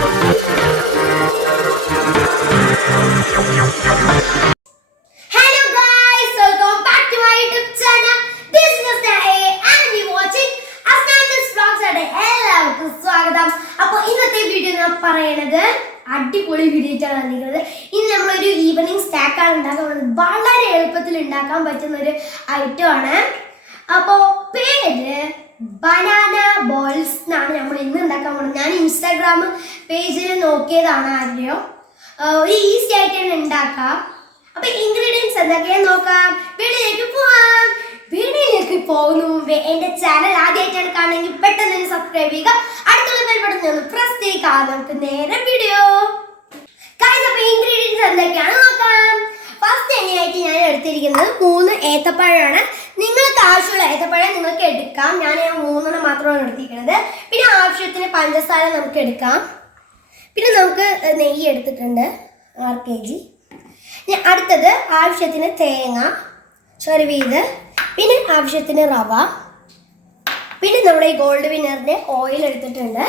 Hello guys, welcome back to my YouTube channel. This is Asna A and you're watching Asna's Vlogs. എല്ലാവർക്കും സ്വാഗതം. അപ്പോൾ ഇന്നത്തെ video ഞാൻ പറയുന്നത് അടിപൊളി വീഡിയോ ആണ് വന്നിരിക്കുന്നത്. ഇന്ന് നമ്മളൊരു ഈവനിങ് സ്നാക്ക് ആണ് ഉണ്ടാക്കാൻ പോകുന്നത്. വളരെ എളുപ്പത്തിൽ ഉണ്ടാക്കാൻ പറ്റുന്ന ഒരു ഐറ്റം ആണ്. അപ്പോൾ പേര് ബനാന ബോൾസ് എന്നാണ് നമ്മൾ ഇന്ന് ഉണ്ടാക്കാൻ പോകുന്നത്. ഞാൻ ഇൻസ്റ്റാഗ്രാം പേജിൽ നോക്കിയതാണ് ആദ്യം. ഒരു ഈസി ആയിട്ടാണ് ഉണ്ടാക്കാം. അപ്പൊ ഇൻഗ്രീഡിയൻസ് എന്തൊക്കെയാന്ന് നോക്കാം. വീഡിയോയിലേക്ക് പോകുന്ന മുമ്പേ എന്റെ ചാനൽ ആദ്യമായിട്ടാണ് കാണുമെങ്കിൽ പെട്ടെന്ന് തന്നെ സബ്സ്ക്രൈബ് ചെയ്യുക. അടുത്തുള്ള ബെൽ ബട്ടൺ ഒന്ന് പ്രസ് ചെയ്യുക. നമുക്ക് നേരെ വീഡിയോ. ഗയ്സ്, അപ്പൊ ഇൻഗ്രീഡിയൻസ് എന്തൊക്കെയാണ് നോക്കാം. ഫസ്റ്റ് എങ്ങനെയായിട്ട് ഞാൻ എടുത്തിരിക്കുന്നത് 3 ഏത്തപ്പഴമാണ്. നിങ്ങൾക്ക് ആവശ്യമുള്ള ഏത്തപ്പഴം നിങ്ങൾക്ക് എടുക്കാം. ഞാൻ 3 മാത്രമാണ് എടുത്തിരിക്കുന്നത്. പിന്നെ ആവശ്യത്തിന് പഞ്ചസാര നമുക്ക് എടുക്കാം. പിന്നെ നമുക്ക് നെയ്യ് എടുത്തിട്ടുണ്ട് 6 kg. അടുത്തത് ആവശ്യത്തിന് തേങ്ങ ചെറുവീത്, പിന്നെ ആവശ്യത്തിന് റവ, പിന്നെ നമ്മുടെ ഈ ഗോൾഡ് വിന്നറിന്റെ ഓയിൽ എടുത്തിട്ടുണ്ട്.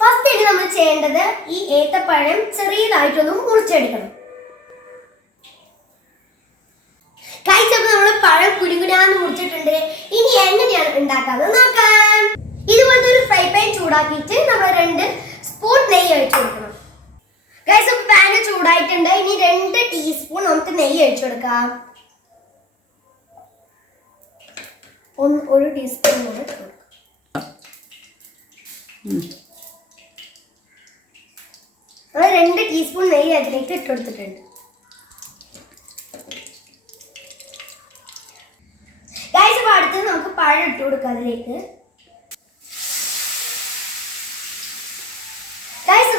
ഫസ്റ്റ് ഇനി നമ്മൾ ചെയ്യേണ്ടത് ഈ ഏത്തപ്പഴം ചെറിയതായിട്ടൊന്ന് മുറിച്ചെടുക്കണം. കഴിച്ചപ്പോൾ നമ്മൾ പഴം കുരുകുരാന്ന് മുറിച്ചിട്ടുണ്ട്. ഇനി എങ്ങനെയാണ് ഉണ്ടാക്കാന്ന് നോക്കാം. ഇതുപോലത്തെ ഒരു ഫ്രൈ പാൻ ചൂടാക്കിയിട്ട് നമ്മൾ 2 സ്പൂൺ നെയ്യ് ഒഴിച്ചു കൊടുക്കണം. ഗയ്സ്, പാന് ചൂടായിട്ടുണ്ട്. ഇനി 2 ടീസ്പൂൺ നമുക്ക് നെയ്യ് ഒഴിച്ചു കൊടുക്കാം. 1 ടീസ്പൂൺ കൂടെ ഇട്ട് കൊടുക്കാം. നമ്മൾ 2 ടീസ്പൂൺ നെയ്യ് അതിലേക്ക് ഇട്ട് കൊടുത്തിട്ടുണ്ട്. ഗയ്സ്, അപ്പോൾ അടുത്തത് നമുക്ക് പഴം ഇട്ട് കൊടുക്കാം അതിലേക്ക്.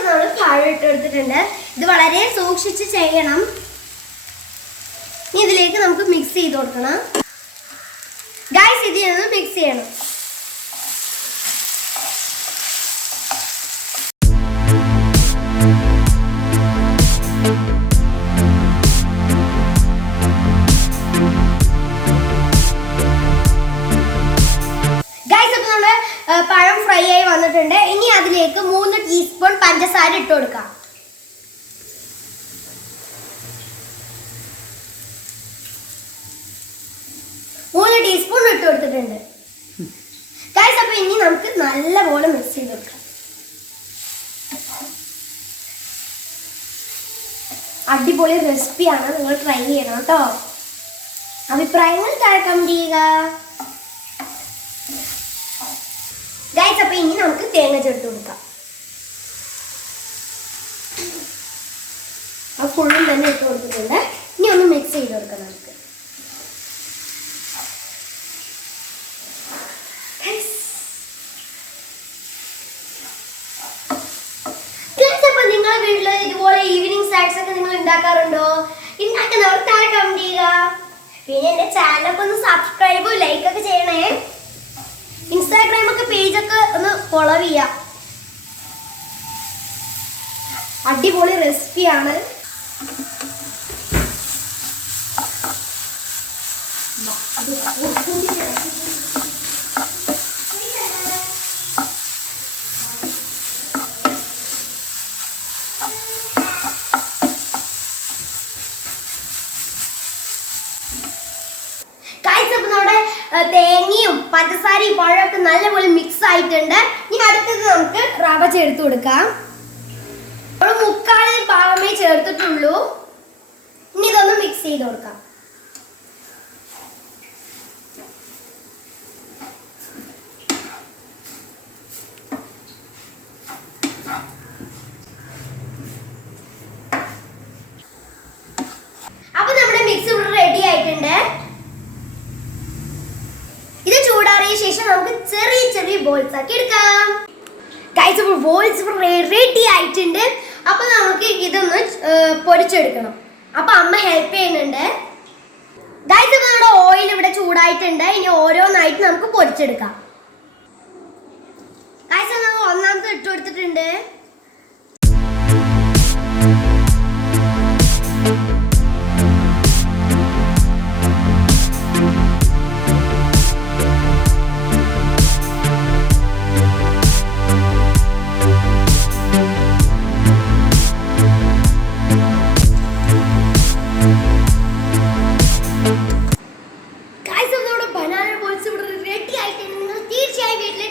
നമ്മൾ പഴം ഇട്ട് കൊടുത്തിട്ടുണ്ട്. ഇത് വളരെ സൂക്ഷിച്ച് ചെയ്യണം. ഇനി ഇതിലേക്ക് നമുക്ക് മിക്സ് ചെയ്ത് കൊടുക്കണം. ഗയ്സ്, ഇതിനൊന്ന് മിക്സ് ചെയ്യണം. പഴം ഫ്രൈ ആയി വന്നിട്ടുണ്ട്. ഇനി അതിലേക്ക് 3 ടീസ്പൂൺ പഞ്ചസാര ഇട്ട് കൊടുക്കാം. ഇട്ട് കൊടുത്തിട്ടുണ്ട്. ഗയ്സ്, അപ്പോൾ ഇനി നമുക്ക് നല്ലപോലെ മിക്സ് ചെയ്ത് കൊടുക്കാം. അടിപൊളി റെസിപ്പിയാണ്, നിങ്ങൾ ട്രൈ ചെയ്യണം കേട്ടോ. അഭിപ്രായങ്ങൾ താഴെ കമന്റ് ചെയ്യുക. ഗയ്സ്, അപ്പോൾ ഇനി നമുക്ക് തേങ്ങ ചേർത്ത് കൊടുക്കാം. ആ ഫുള്ളും തന്നെ ഇട്ട് കൊടുത്തിട്ടുണ്ട്. ഇനി ഒന്ന് മിക്സ് ചെയ്ത് കൊടുക്കാം നമുക്ക്. അപ്പോൾ നിങ്ങളുടെ വീട്ടിൽ ഇതുപോലെ ഈവനിങ് സ്നാക്സ് ഒക്കെ നിങ്ങൾ ഉണ്ടാക്കാറുണ്ടോ? ഉണ്ടാക്കുന്നവർ താഴെ കമന്റ് ചെയ്യുക. പിന്നെ എൻ്റെ ചാനലൊക്കെ ഒന്ന് സബ്സ്ക്രൈബും ലൈക്കൊക്കെ ചെയ്യണേ. ഇൻസ്റ്റാഗ്രാം ഒക്കെ പേജൊക്കെ ഒന്ന് ഫോളോ ചെയ്യാം. അടിപൊളി റെസിപ്പിയാണ്. നമ്മുടെ തേങ്ങയും പഞ്ചസാരയും പഴമൊക്കെ നല്ലപോലെ മിക്സ് ആയിട്ടുണ്ട്. ഇനി അടുത്തത് നമുക്ക് റവ ചേർത്ത് കൊടുക്കാം. നമ്മൾ 3/4 ഭാഗമേ ചേർത്തിട്ടുള്ളൂ. ഇനി ഇതൊന്ന് മിക്സ് ചെയ്ത് കൊടുക്കാം. അപ്പൊ നമ്മുടെ മിക്സ് ഇവിടെ റെഡി ആയിട്ടുണ്ട്. ഇത് ചൂടാറിയ ശേഷം നമുക്ക് ചെറിയ ചെറിയ ബോൾസ് ആക്കി എടുക്കാം. ഗയ്സ്, അപ്പോൾ ബോൾസ് റെഡി ആയിട്ടുണ്ട്. അപ്പൊ നമുക്ക് ഇതൊന്ന് പൊരിച്ചെടുക്കണം. അപ്പൊ അമ്മ ഹെൽപ്പ് ചെയ്യുന്നുണ്ട്. ഗയ്സ്, നമ്മുടെ ഓയിൽ ഇവിടെ ചൂടായിട്ടുണ്ട്. ഇനി ഓരോന്നായിട്ട് നമുക്ക് പൊരിച്ചെടുക്കാം. ഗയ്സ്, നമ്മൾ ഒന്നാമത് ഇട്ട് കൊടുത്തിട്ടുണ്ട്.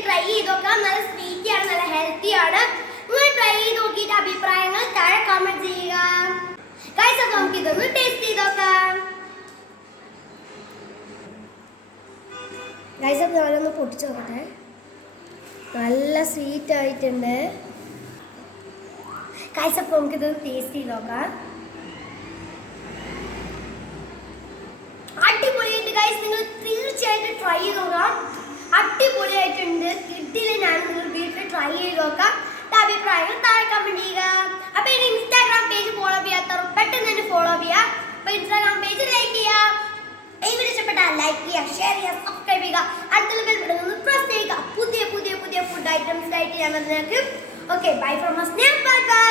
ട്രൈ ചെയ്ത് നോക്കാം. നല്ല സ്വീറ്റി ആണ്, നല്ല ഹെൽത്തി ആണ്. നിങ്ങൾ ട്രൈ ചെയ്ത് നോക്കിയിട്ട് അഭിപ്രായങ്ങൾ താഴെ കമന്റ് ചെയ്യുക. ഗൈസ് അപ്പോൾ നമുക്ക് ഇതൊന്ന് ടേസ്റ്റ് ചെയ്ത് നോക്കാം. ഗൈസ് അപ്പോൾ ഞാനൊന്ന് പൊട്ടിച്ച് നോക്കട്ടെ. നല്ല സ്വീറ്റ് ആയിട്ടുണ്ട്. ഗൈസ് അപ്പോൾ നമുക്കിതൊന്ന് ടേസ്റ്റ് ചെയ്ത് നോക്കാം. അടിപൊളിയായിട്ട് ഗൈസ്, നിങ്ങൾ തീർച്ചയായിട്ടും ട്രൈ ചെയ്ത് നോക്കാം. അടിപൊളിയായിട്ടുണ്ട്, കിട്ടിയില്ലാണ്. നിങ്ങൾ വീട്ടിൽ ട്രൈ ചെയ്ത് നോക്കാം. അഭിപ്രായങ്ങൾ താഴെ കമന്റ് ചെയ്യുക. അപ്പൊ ഇനി ഇൻസ്റ്റാഗ്രാം പേജ് ഫോളോ ചെയ്യാത്തവർ പെട്ടെന്ന് തന്നെ ഫോളോ ചെയ്യുക. അപ്പൊ ഇൻസ്റ്റാഗ്രാം പേജ് ലൈക്ക് ചെയ്യുക. ഈ വീഡിയോ ഇഷ്ടപ്പെട്ടാൽ ലൈക്ക് ചെയ്യുക, ഷെയർ ചെയ്യുക, സബ്സ്ക്രൈബ് ചെയ്യുക. അടുത്തുള്ള ബെൽ ബട്ടൺ ഒന്ന് പ്രസ് ചെയ്യുക. പുതിയ പുതിയ പുതിയ ഫുഡ് ഐറ്റംസ് ആയിട്ട് ഞാൻ നിങ്ങൾക്ക്. Okay, bye from us. Bye bye.